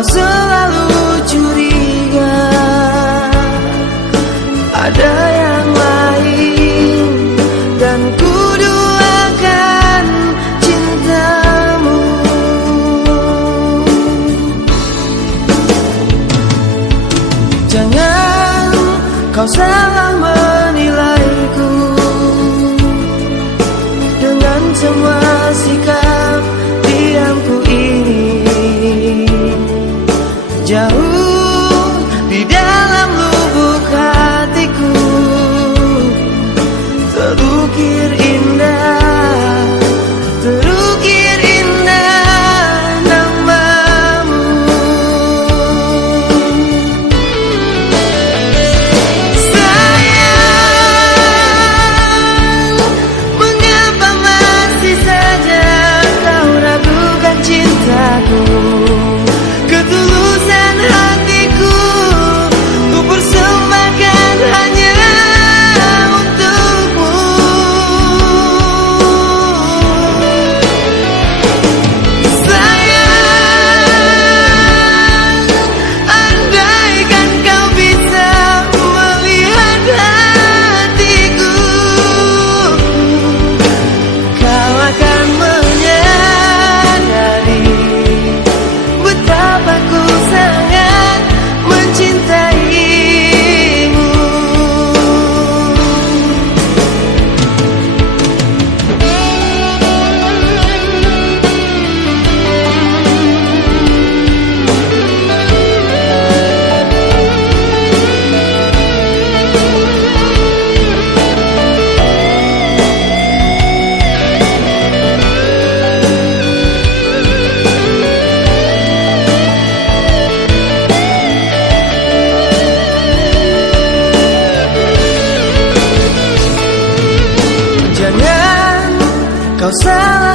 kau selalu curiga ada yang lain, dan ku duakan cintamu. Jangan kau salah menilaiku dengan semua sikap diamku ini. Jauh di dalam lubuk hatiku terukir indah, terukir indah namamu. Sayang, mengapa masih saja kau ragukan cintaku? Ketulusan hatiku ku persembahkan hanya untukmu. Sayang, andaikan kau bisa melihat hatiku, kau akan menyadari betapa ku sangat mencintaimu. Jangan kau salah